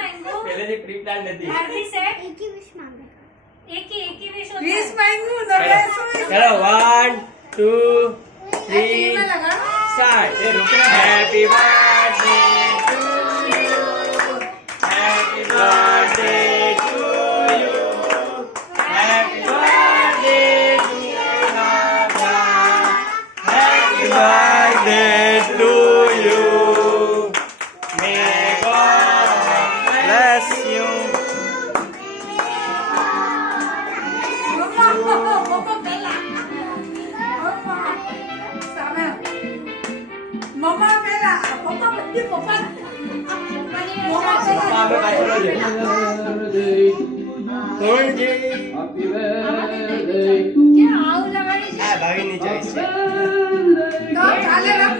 માંગ્યું પહેલેથી pre plan નથી. આરતી સેટ 21 માંગે. 21 20 માંગ્યું ને ચલો 1 2 3 start. Happy birthday to you. Happy birthday to you. Happy birthday to Navya. Happy birthday to you. May God bless you. મમ્મા પેલા પપ્પા બધી પપ્પા ભાવિની ચોઈસ છે. ચાલે રાખ